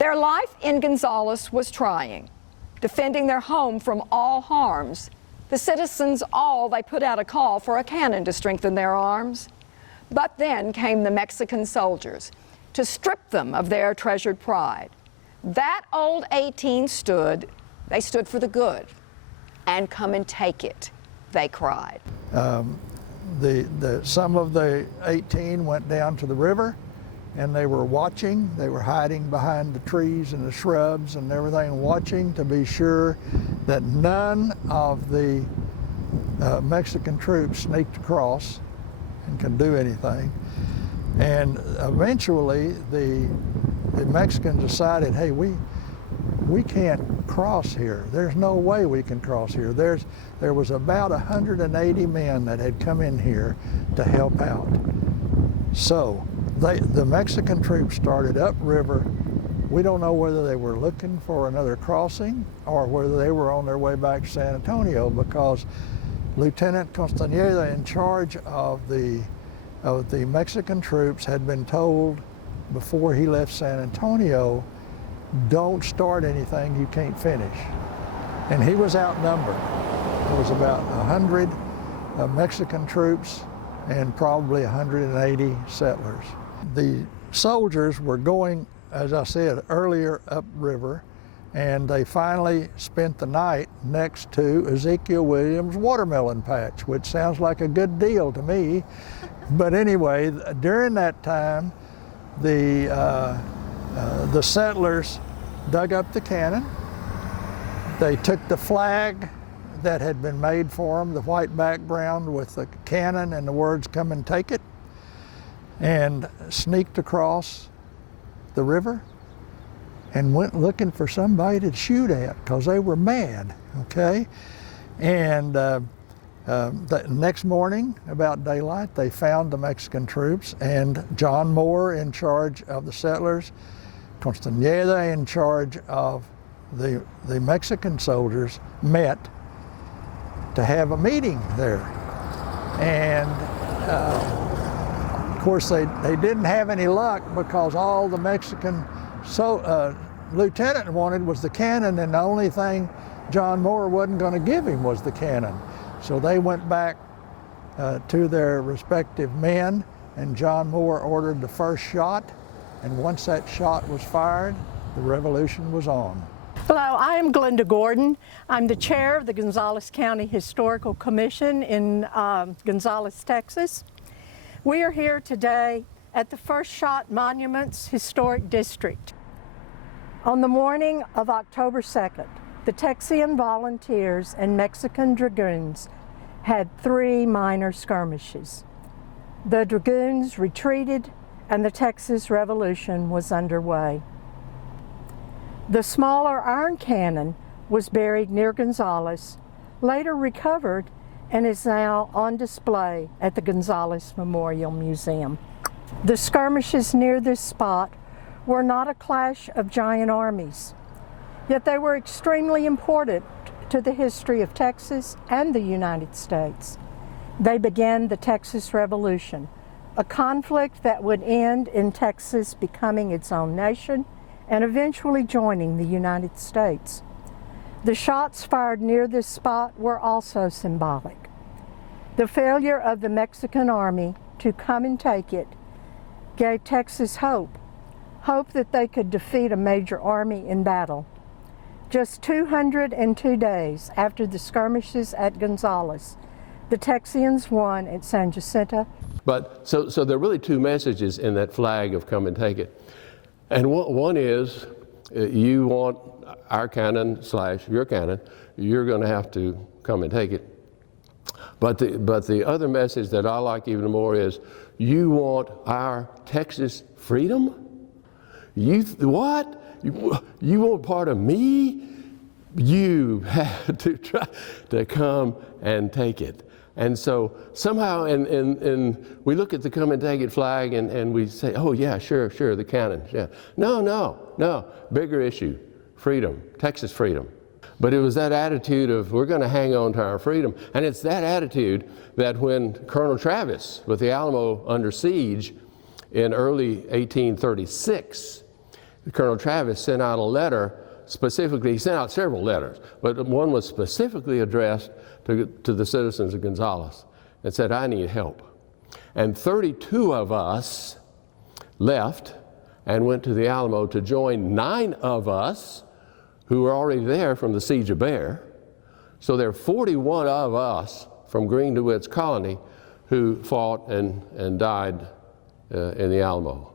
Their life in Gonzales was trying, defending their home from all harms. The citizens they put out a call for a cannon to strengthen their arms. But then came the Mexican soldiers to strip them of their treasured pride. That old 18 stood for the good, and come and take it, they cried. Some of the 18 went down to the river, and they were watching. They were hiding behind the trees and the shrubs and everything, watching to be sure that none of the Mexican troops sneaked across and could do anything. And eventually the Mexicans decided, hey, we can't cross here. There's no way we can cross here. There was about 180 men that had come in here to help out. So the Mexican troops started upriver. We don't know whether they were looking for another crossing or whether they were on their way back to San Antonio, because Lieutenant Castañeda, in charge of the Mexican troops, had been told before he left San Antonio, don't start anything you can't finish. And he was outnumbered. There was about 100 Mexican troops and probably 180 settlers. The soldiers were going, as I said earlier, upriver, and they finally spent the night next to Ezekiel Williams' watermelon patch, which sounds like a good deal to me. But anyway, during that time, the settlers dug up the cannon. They took the flag that had been made for them, the white background with the cannon and the words, "Come and take it," and sneaked across the river and went looking for somebody to shoot at because they were mad, okay? And the next morning, about daylight, they found the Mexican troops, and John Moore, in charge of the settlers, Castañeda, in charge of the Mexican soldiers, met to have a meeting there. And of course they didn't have any luck, because all the Mexican lieutenant wanted was the cannon, and the only thing John Moore wasn't going to give him was the cannon. So they went back to their respective men, and John Moore ordered the first shot, and once that shot was fired, the revolution was on. Hello, I am Glenda Gordon. I'm the chair of the Gonzales County Historical Commission in Gonzales, Texas. We are here today at the First Shot Monuments Historic District. On the morning of October 2nd, the Texian volunteers and Mexican dragoons had 3 minor skirmishes. The dragoons retreated, and the Texas Revolution was underway. The smaller iron cannon was buried near Gonzales, later recovered, and is now on display at the Gonzales Memorial Museum. The skirmishes near this spot were not a clash of giant armies, yet they were extremely important to the history of Texas and the United States. They began the Texas Revolution, a conflict that would end in Texas becoming its own nation and eventually joining the United States. The shots fired near this spot were also symbolic. The failure of the Mexican army to come and take it gave Texas hope that they could defeat a major army in battle. Just 202 days after the skirmishes at Gonzales, the Texians won at San Jacinto. But so there are really 2 messages in that flag of "Come and take it." And one is, you want our cannon / your cannon, you're going to have to come and take it. But the other message that I like even more is, you want our Texas freedom? What? You want part of me? You have to try to come and take it. And so somehow, and we look at the "Come and take it" flag, and we say, oh yeah, sure, the cannon, yeah. No, bigger issue, freedom, Texas freedom. But it was that attitude of, we're going to hang on to our freedom. And it's that attitude that when Colonel Travis, with the Alamo under siege in early 1836, Colonel Travis sent out a letter specifically. He sent out several letters, but one was specifically addressed to the citizens of Gonzales and said, I need help. And 32 of us left and went to the Alamo to join 9 of us who were already there from the Siege of Bear. So there are 41 of us from Green DeWitt's colony who fought and died in the Alamo.